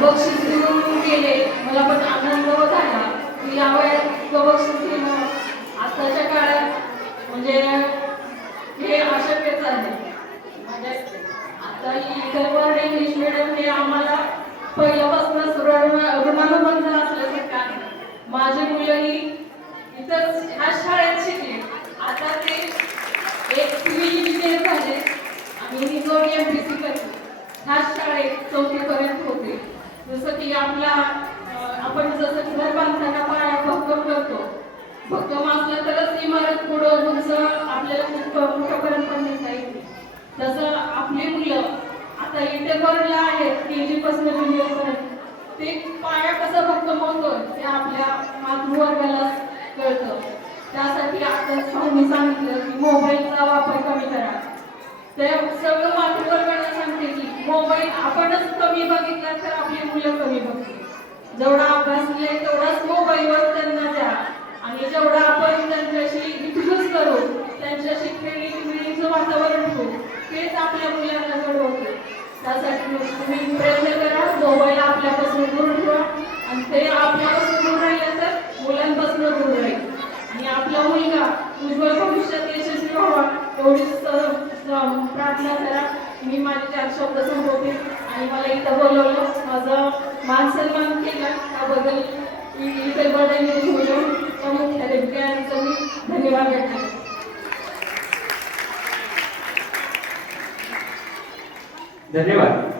बक्षीस देऊन गेले. मला पण आनंद झाला की या वयात बक्षीस घेणं आताच्या काळात म्हणजे हे अशक्यच आहे. म्हणजे आता इतर इंग्लिश मिडियम हे आम्हाला पहिल्यापासूनच ऋणानुबंध असल्यासारखं आहे. माझी मुलंही इथंच ह्या शाळेत शिकली. आता ते एक सिव्हिल इंजिनियर झाले आणि दोन MPC करते. ह्याच शाळेत 4थी पर्यंत होते. जसं की आपण जसं की घर बांधताना पाया भक्कम करतो, भक्कम असलं तरच इमारत पुढं उंच आपल्याला खूप मोठ्यापर्यंत पण नेता येते. तसं आपली मुलं आता इंटरवरला आहेत KG पासून ज्युनियर पर्यंत, ते पाया कसा भक्कम होतो ते आपल्या मातृवर्गाला कळतं. त्यासाठी आता मी सांगितलं की मोबाईलचा वापर कमी करा. ते सगळं मातृवर्गाला सांगते की मोबाईल आपणच कमी बघितला तर आपली मुलं कमी बघतील. जेवढा अभ्यास केलाय तेवढाच मोबाईलवर त्यांना द्या आणि जेवढा आपण त्यांच्याशी इंट्रोड्यूस करू, त्यांच्याशी खेळीचं वातावरण ठेवू, तेच आपल्या मुलांना घडवते. त्यासाठी तुम्ही प्रयत्न करा, मोबाईल आपल्यापासून दूर ठेवा आणि ते आपल्यापासून दूर राहिलं तर मुलांपासून दूर राहील आणि आपला मुलगा उज्ज्वल भविष्यात यशस्वी व्हावा एवढीच प्रार्थना करा. मी माझे 4 शब्द संपवते आणि मला इथं बोलवलं, माझं मान सन्मान केला त्याबद्दल इथे बर्डन त्या मुख्याध्यापकांचा मी धन्यवाद व्यक्त करते. धन्यवाद.